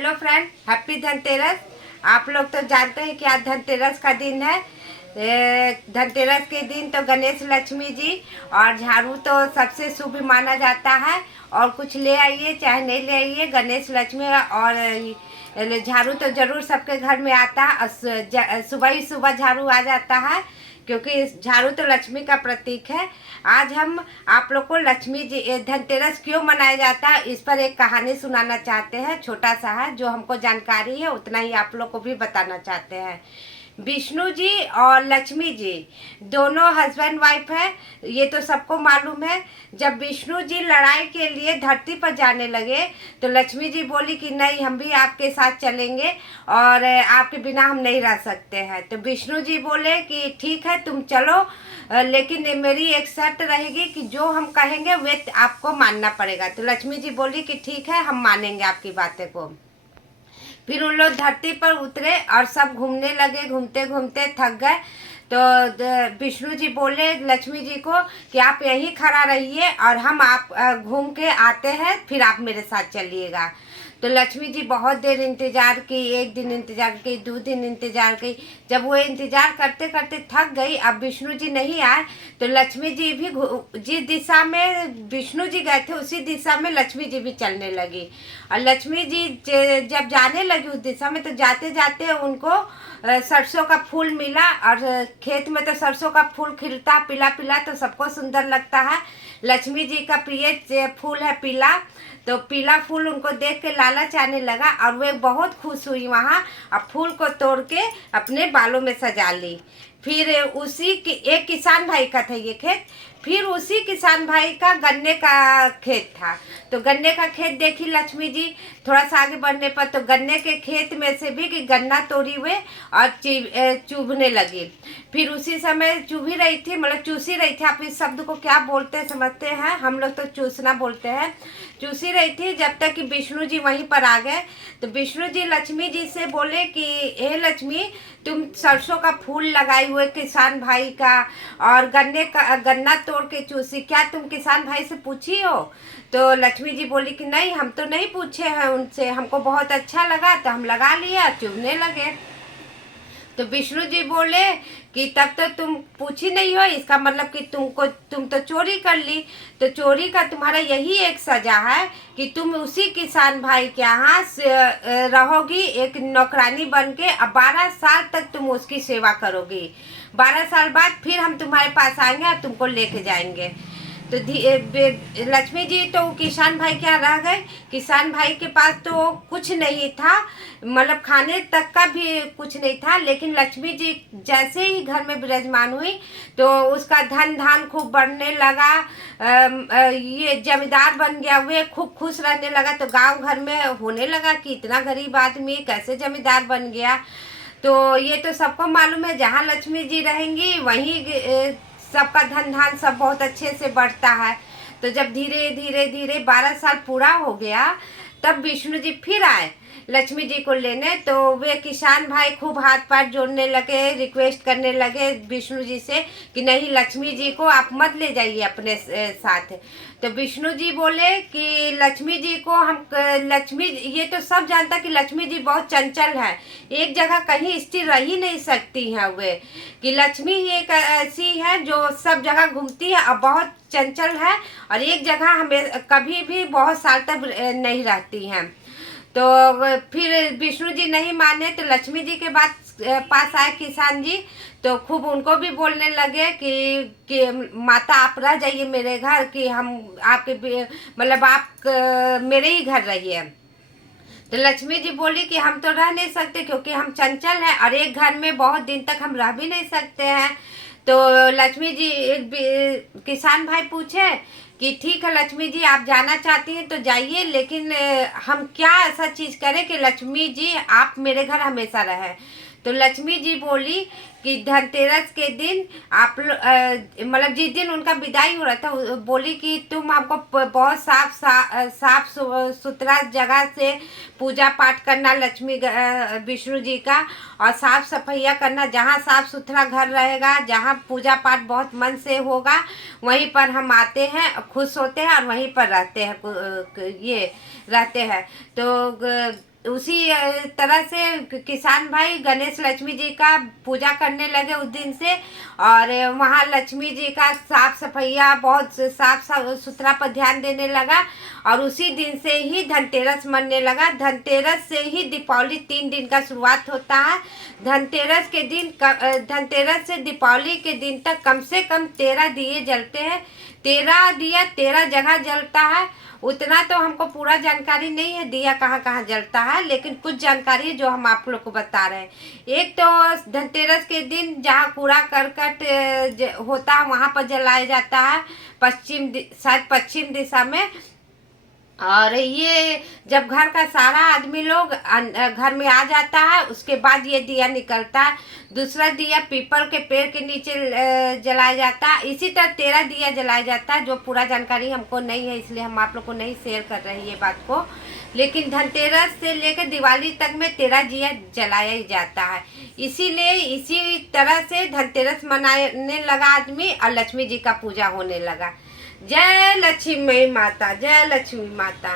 Hello friend, happy Dhanteras. आप लोग तो जानते हैं कि आज धनतेरस का दिन है। धनतेरस के दिन तो गणेश लक्ष्मी जी और झाड़ू तो सबसे शुभ माना जाता है। और कुछ ले आइए चाहे नहीं ले आइए, गणेश लक्ष्मी और झाड़ू तो जरूर सबके घर में आता है। और सुबह ही सुबह झाड़ू आ जाता है, क्योंकि झाड़ू तो लक्ष्मी का प्रतीक है। आज हम आप लोग को लक्ष्मी जी धनतेरस क्यों मनाया जाता है इस पर एक कहानी सुनाना चाहते हैं। छोटा सा है, जो हमको जानकारी है उतना ही आप लोग को भी बताना चाहते हैं। विष्णु जी और लक्ष्मी जी दोनों हस्बैंड वाइफ है, ये तो सबको मालूम है। जब विष्णु जी लड़ाई के लिए धरती पर जाने लगे तो लक्ष्मी जी बोली कि नहीं, हम भी आपके साथ चलेंगे और आपके बिना हम नहीं रह सकते हैं। तो विष्णु जी बोले कि ठीक है तुम चलो, लेकिन मेरी एक शर्त रहेगी कि जो हम कहेंगे वे आपको मानना पड़ेगा। तो लक्ष्मी जी बोली कि ठीक है, हम मानेंगे आपकी बातें को। फिर उन लोग धरती पर उतरे और सब घूमने लगे। घूमते घूमते थक गए तो विष्णु जी बोले लक्ष्मी जी को कि आप यहीं खड़ा रहिए और हम आप घूम के आते हैं, फिर आप मेरे साथ चलिएगा। तो लक्ष्मी जी बहुत देर इंतज़ार की, एक दिन इंतज़ार की, 2 दिन इंतज़ार की। जब वो इंतज़ार करते करते थक गई, अब विष्णु जी नहीं आए, तो लक्ष्मी जी भी जिस दिशा में विष्णु जी गए थे उसी दिशा में लक्ष्मी जी भी चलने लगी। और लक्ष्मी जी जब जाने लगी उस दिशा में, तो जाते जाते उनको सरसों का फूल मिला। और खेत में तो सरसों का फूल खिलता पीला पीला, तो सबको सुंदर लगता है। लक्ष्मी जी का प्रिय फूल है पीला, तो पीला फूल उनको देख के लालच आने लगा और वे बहुत खुश हुई वहाँ, और फूल को तोड़ के अपने बालों में सजा ली। फिर उसी की एक किसान भाई का था ये खेत। फिर उसी किसान भाई का गन्ने का खेत था, तो गन्ने का खेत देखी लक्ष्मी जी। थोड़ा सा आगे बढ़ने पर तो गन्ने के खेत में से भी कि गन्ना तोड़ी हुए और चुभने लगी। फिर उसी समय चुभी रही थी, मतलब चूसी रही थी। आप इस शब्द को क्या बोलते हैं समझते हैं? हम लोग तो चूसना बोलते हैं। चूसी रही थी जब तक कि विष्णु जी वहीं पर आ गए। तो विष्णु जी लक्ष्मी जी से बोले कि हे लक्ष्मी, तुम सरसों का फूल लगाए हुए किसान भाई का और गन्ना तोड़ के चूसी, क्या तुम किसान भाई से पूछी हो? तो लक्ष्मी जी बोली कि नहीं, हम तो नहीं पूछे हैं उनसे, हमको बहुत अच्छा लगा तो हम लगा लिया, चुभने लगे। तो विष्णु जी बोले कि तब तो तुम पूछी नहीं हो, इसका मतलब कि तुम तो चोरी कर ली। तो चोरी का तुम्हारा यही एक सजा है कि तुम उसी किसान भाई के यहाँ रहोगी एक नौकरानी बन के, अब 12 साल तक तुम उसकी सेवा करोगी। 12 साल बाद फिर हम तुम्हारे पास आएंगे और तुमको लेके जाएंगे। तो लक्ष्मी जी तो किसान भाई क्या रह गए। किसान भाई के पास तो कुछ नहीं था, मतलब खाने तक का भी कुछ नहीं था। लेकिन लक्ष्मी जी जैसे ही घर में विराजमान हुई तो उसका धन धान खूब बढ़ने लगा। ये जमींदार बन गया, वे खूब खुश रहने लगा। तो गांव घर में होने लगा कि इतना गरीब आदमी कैसे जमींदार बन गया। तो ये तो सबको मालूम है, जहाँ लक्ष्मी जी रहेंगी वहीं सबका धन धान सब बहुत अच्छे से बढ़ता है। तो जब धीरे धीरे धीरे 12 साल पूरा हो गया, तब विष्णु जी फिर आए लक्ष्मी जी को लेने। तो वे किसान भाई खूब हाथ पैर जोड़ने लगे, रिक्वेस्ट करने लगे विष्णु जी से कि नहीं, लक्ष्मी जी को आप मत ले जाइए अपने साथ। तो विष्णु जी बोले कि लक्ष्मी जी को हम लक्ष्मी, ये तो सब जानता कि लक्ष्मी जी बहुत चंचल है, एक जगह कहीं स्थिर रह ही नहीं सकती हैं वे, कि लक्ष्मी ही एक ऐसी है जो सब जगह घूमती है और बहुत चंचल है, और एक जगह हमें कभी भी बहुत साल तक नहीं रहती हैं। तो फिर विष्णु जी नहीं माने तो लक्ष्मी जी के पास आए किसान जी। तो खूब उनको भी बोलने लगे कि माता आप रह जाइए मेरे घर, कि हम आपके मतलब आप मेरे ही घर रहिए। तो लक्ष्मी जी बोली कि हम तो रह नहीं सकते, क्योंकि हम चंचल हैं और एक घर में बहुत दिन तक हम रह भी नहीं सकते हैं। तो लक्ष्मी जी किसान भाई पूछे कि ठीक है लक्ष्मी जी, आप जाना चाहती हैं तो जाइए, लेकिन हम क्या ऐसा चीज़ करें कि लक्ष्मी जी आप मेरे घर हमेशा रहें। तो लक्ष्मी जी बोली कि धनतेरस के दिन आप मतलब जिस दिन उनका विदाई हो रहा था, बोली कि तुम हमको बहुत साफ सुथरा जगह से पूजा पाठ करना लक्ष्मी विष्णु जी का, और साफ सफाइया करना। जहाँ साफ सुथरा घर रहेगा, जहाँ पूजा पाठ बहुत मन से होगा, वहीं पर हम आते हैं, खुश होते हैं और वहीं पर रहते हैं, ये रहते हैं। तो उसी तरह से किसान भाई गणेश लक्ष्मी जी का पूजा करने लगे उस दिन से। और वहाँ लक्ष्मी जी का साफ सफाइया बहुत साफ सुथरा पर ध्यान देने लगा। और उसी दिन से ही धनतेरस मनने लगा। धनतेरस से ही दीपावली 3 दिन का शुरुआत होता है। धनतेरस के दिन धनतेरस से दीपावली के दिन तक कम से कम 13 दिए जलते हैं। 13 दिया 13 जगह जलता है। उतना तो हमको पूरा जानकारी नहीं है दिया कहाँ कहाँ जलता है, लेकिन कुछ जानकारी है जो हम आप लोग को बता रहे हैं। एक तो धनतेरस के दिन जहाँ कूड़ा करकट होता है वहाँ पर जलाया जाता है, शायद पश्चिम दिशा में। और ये जब घर का सारा आदमी लोग घर में आ जाता है उसके बाद ये दिया निकलता है। दूसरा दिया पीपल के पेड़ के नीचे जलाया जाता है। इसी तरह 13 दिया जलाया जाता है, जो पूरा जानकारी हमको नहीं है इसलिए हम आप लोग को नहीं शेयर कर रहे हैं ये बात को। लेकिन धनतेरस से लेकर दिवाली तक में 13 दिया जलाया ही जाता है। इसीलिए इसी तरह से धनतेरस मनाने लगा आदमी और लक्ष्मी जी का पूजा होने लगा। जय लक्ष्मी माता, जय लक्ष्मी माता।